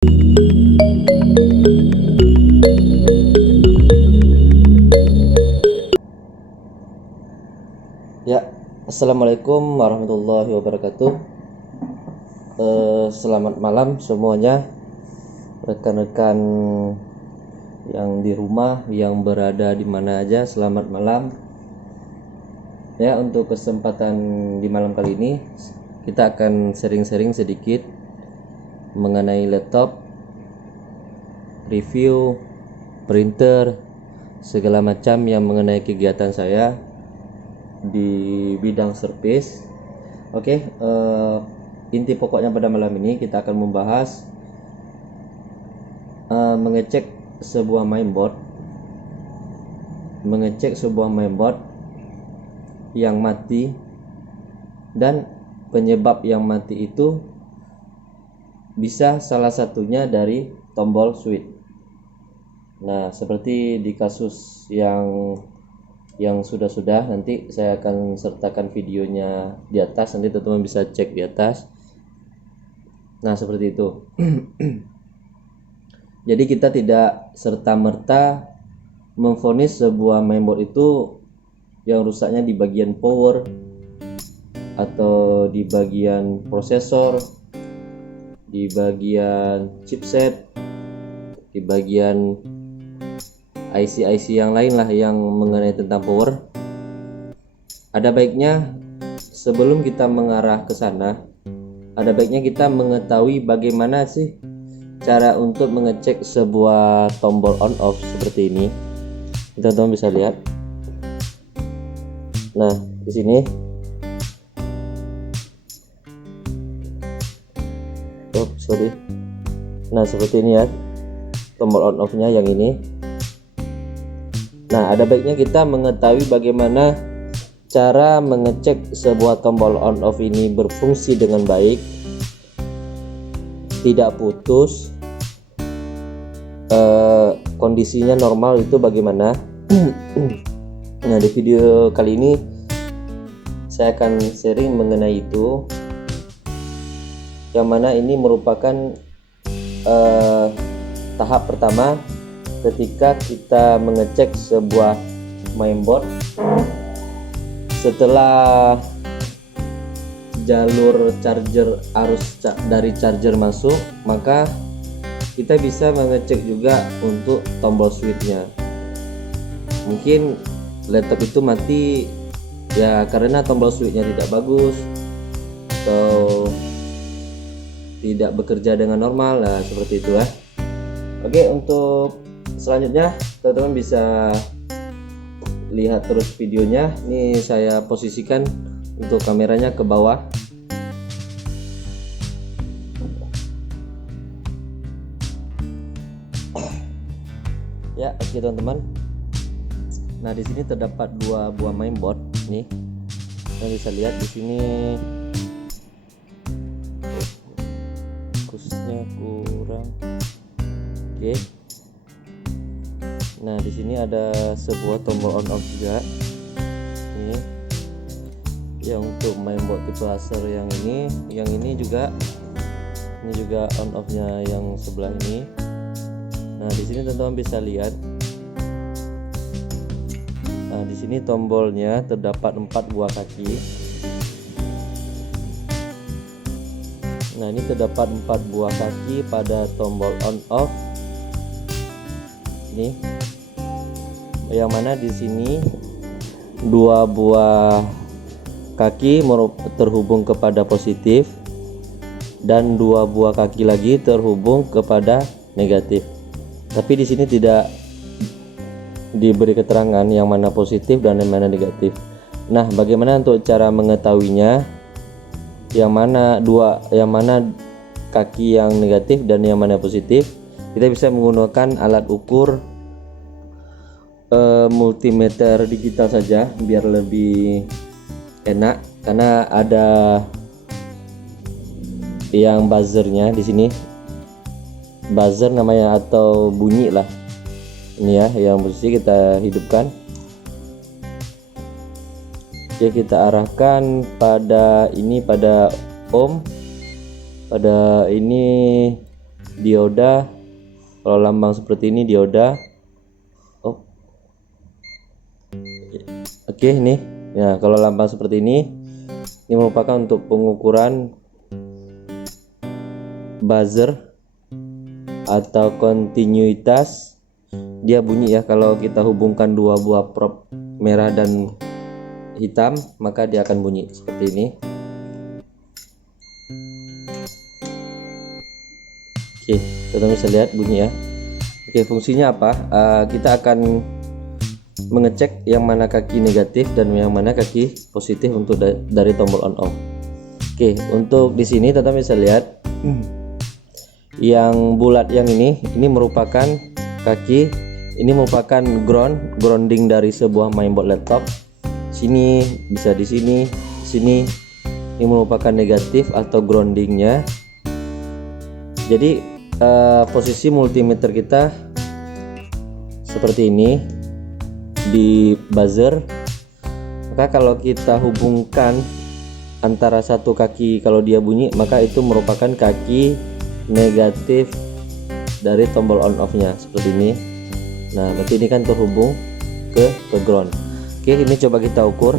Ya, assalamualaikum warahmatullahi wabarakatuh. Selamat malam semuanya, rekan-rekan yang di rumah, yang berada di mana aja. Selamat malam. Ya, untuk kesempatan di malam kali ini kita akan sharing-sharing sedikit mengenai laptop, review, printer, segala macam yang mengenai kegiatan saya di bidang service. Oke, inti pokoknya pada malam ini kita akan membahas mengecek sebuah mainboard yang mati, dan penyebab yang mati itu bisa salah satunya dari tombol switch. Nah, seperti di kasus yang sudah nanti saya akan sertakan videonya di atas, nanti teman-teman bisa cek di atas. Nah, seperti itu. Jadi kita tidak serta-merta memvonis sebuah mainboard itu yang rusaknya di bagian power atau di bagian prosesor, di bagian chipset, di bagian IC yang lain lah yang mengenai tentang power. Ada baiknya sebelum kita mengarah ke sana, ada baiknya kita mengetahui bagaimana sih cara untuk mengecek sebuah tombol on off seperti ini. Teman-teman bisa lihat. Nah, di sini Nah, seperti ini ya tombol on off-nya yang ini. Nah, ada baiknya kita mengetahui bagaimana cara mengecek sebuah tombol on off ini berfungsi dengan baik, tidak putus, kondisinya normal itu bagaimana. Nah, di video kali ini saya akan sharing mengenai itu, yang mana ini merupakan tahap pertama ketika kita mengecek sebuah mainboard. Setelah jalur charger arus dari charger masuk, maka kita bisa mengecek juga untuk tombol switchnya. Mungkin laptop itu mati ya karena tombol switchnya tidak bagus atau tidak bekerja dengan normal. Nah, seperti itu ya. Oke, untuk selanjutnya teman-teman bisa lihat terus videonya. Ini saya posisikan untuk kameranya ke bawah. Ya, oke teman-teman. Nah, di sini terdapat dua buah mainboard nih. Kalian bisa lihat di sini fokusnya kurang. Oke. Nah, di sini ada sebuah tombol on off juga. Ini yang untuk mainboard tipe laser yang ini juga on off-nya yang sebelah ini. Nah, di sini teman-teman bisa lihat. Nah, di sini tombolnya terdapat 4 buah kaki. Nah, ini terdapat 4 buah kaki pada tombol on off. Ini yang mana di sini 2 buah kaki terhubung kepada positif dan 2 buah kaki lagi terhubung kepada negatif. Tapi di sini tidak diberi keterangan yang mana positif dan yang mana negatif. Nah, bagaimana untuk cara mengetahuinya? Yang mana kaki yang negatif dan yang mana positif? Kita bisa menggunakan alat ukur multimeter digital saja biar lebih enak, karena ada yang buzzernya di sini. Buzzer namanya atau bunyi lah. Ini ya yang posisi kita hidupkan. Oke, kita arahkan pada ini, pada ohm, pada ini dioda. Kalau lambang seperti ini dioda. Oh, oke, ini ya. Kalau lambang seperti ini merupakan untuk pengukuran buzzer atau kontinuitas. Dia bunyi ya kalau kita hubungkan dua buah prop merah dan hitam, maka dia akan bunyi seperti ini. Oke, teman-teman bisa lihat bunyi ya. Oke, fungsinya apa? Kita akan mengecek yang mana kaki negatif dan yang mana kaki positif untuk dari tombol on off. Oke, untuk di sini teman-teman bisa lihat yang bulat yang ini merupakan kaki, ini merupakan grounding dari sebuah mainboard laptop. Sini bisa di sini ini merupakan negatif atau groundingnya. Jadi posisi multimeter kita seperti ini di buzzer. Maka kalau kita hubungkan antara satu kaki, kalau dia bunyi maka itu merupakan kaki negatif dari tombol on off nya seperti ini. Nah, berarti ini kan terhubung ke ground. Oke, ini coba kita ukur.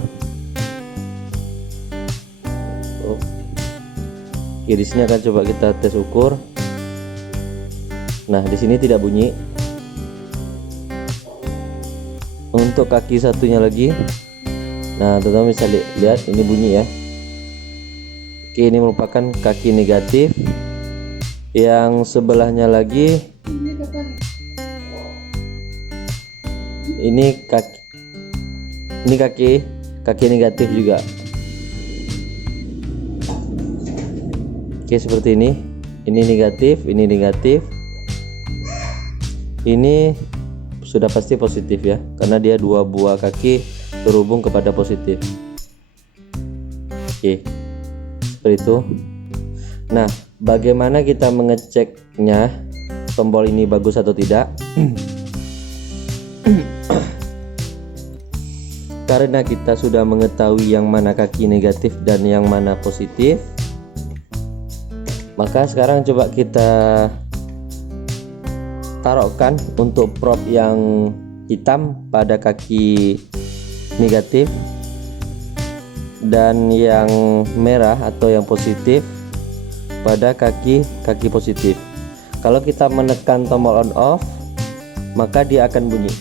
Oke, di sini akan coba kita tes ukur. Nah, di sini tidak bunyi. Untuk kaki satunya lagi, nah teman-teman bisa lihat ini bunyi ya. Oke, ini merupakan kaki negatif. Yang sebelahnya lagi, ini kaki negatif juga. Oke, seperti ini. Ini negatif, ini negatif. Ini sudah pasti positif ya, karena dia dua buah kaki terhubung kepada positif. Oke, seperti itu. Nah, bagaimana kita mengeceknya tombol ini bagus atau tidak? Karena kita sudah mengetahui yang mana kaki negatif dan yang mana positif, maka sekarang coba kita taruhkan untuk prop yang hitam pada kaki negatif dan yang merah atau yang positif pada kaki positif. Kalau kita menekan tombol on off, maka dia akan bunyi.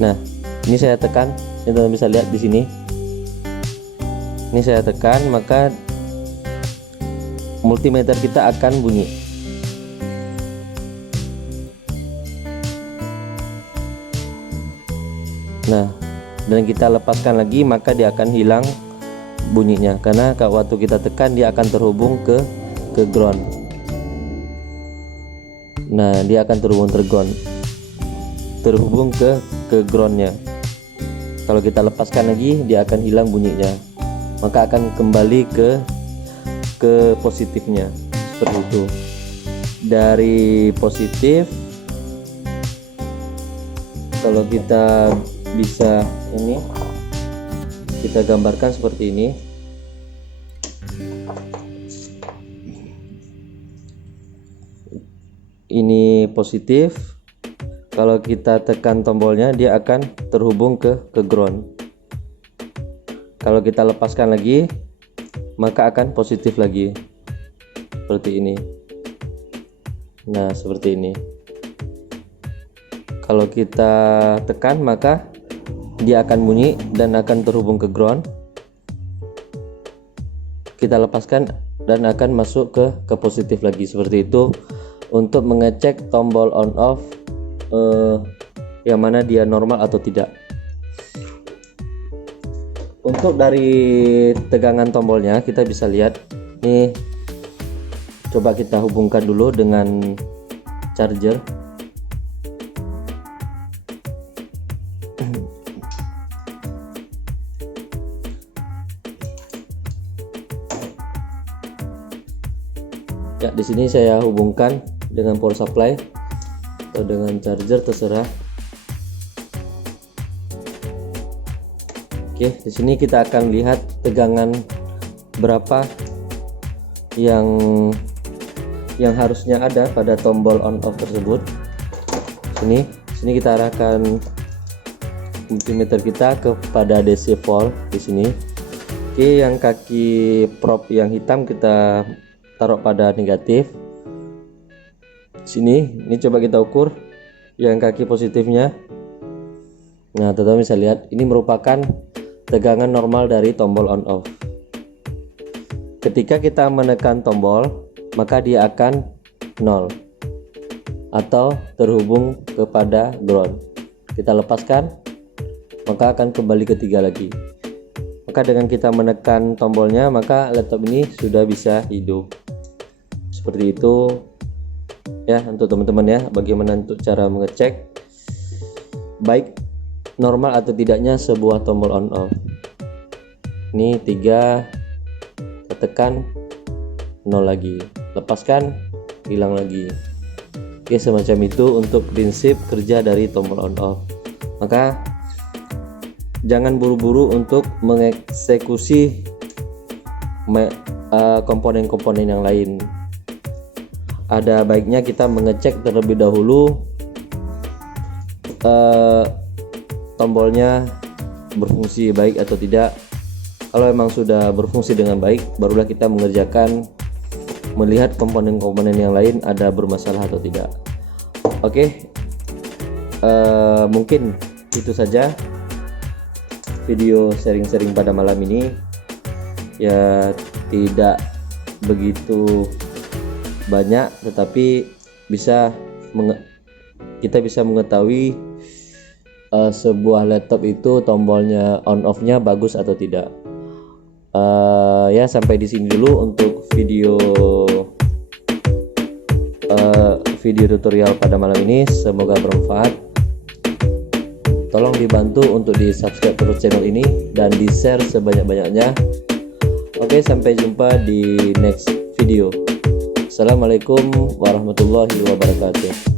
Nah, ini saya tekan, teman-teman bisa lihat di sini. Ini saya tekan, maka multimeter kita akan bunyi. Nah, dan kita lepaskan lagi, maka dia akan hilang bunyinya, karena waktu kita tekan dia akan terhubung ke ground. Nah, dia akan terhubung ke groundnya. Kalau kita lepaskan lagi, dia akan hilang bunyinya, maka akan kembali ke positifnya seperti itu. Dari positif, kalau kita bisa ini kita gambarkan seperti ini. Ini positif. Kalau kita tekan tombolnya, dia akan terhubung ke ground. Kalau kita lepaskan lagi, maka akan positif lagi seperti ini. Nah, seperti ini. Kalau kita tekan, maka dia akan bunyi dan akan terhubung ke ground. Kita lepaskan dan akan masuk ke positif lagi. Seperti itu untuk mengecek tombol on off yang mana dia normal atau tidak. Untuk dari tegangan tombolnya kita bisa lihat nih. Coba kita hubungkan dulu dengan charger. Ya, di sini saya hubungkan dengan power supply atau dengan charger, terserah. Oke, di sini kita akan lihat tegangan berapa yang yang harusnya ada pada tombol on off tersebut. Sini kita arahkan multimeter kita kepada DC volt di sini. Oke, yang kaki probe yang hitam kita taruh pada negatif. Ini coba kita ukur yang kaki positifnya. Nah, teman-teman bisa lihat ini merupakan tegangan normal dari tombol on off. Ketika kita menekan tombol, maka dia akan 0 atau terhubung kepada ground. Kita lepaskan, maka akan kembali ke 3 lagi. Maka dengan kita menekan tombolnya, maka laptop ini sudah bisa hidup. Seperti itu ya untuk teman-teman ya, bagaimana untuk cara mengecek baik normal atau tidaknya sebuah tombol on off. Ini 3, tekan 0 lagi, lepaskan, hilang lagi. Oke, semacam itu untuk prinsip kerja dari tombol on off. Maka jangan buru-buru untuk mengeksekusi komponen-komponen yang lain. Ada baiknya kita mengecek terlebih dahulu tombolnya berfungsi baik atau tidak. Kalau memang sudah berfungsi dengan baik, barulah kita melihat komponen-komponen yang lain ada bermasalah atau tidak. Oke, mungkin itu saja video sharing-sharing pada malam ini. Ya, tidak begitu banyak, tetapi kita bisa mengetahui sebuah laptop itu tombolnya on off-nya bagus atau tidak. Ya, sampai di sini dulu untuk video tutorial pada malam ini. Semoga bermanfaat. Tolong dibantu untuk di subscribe terus channel ini dan di share sebanyak-banyaknya. Oke, sampai jumpa di next video. Assalamualaikum warahmatullahi wabarakatuh.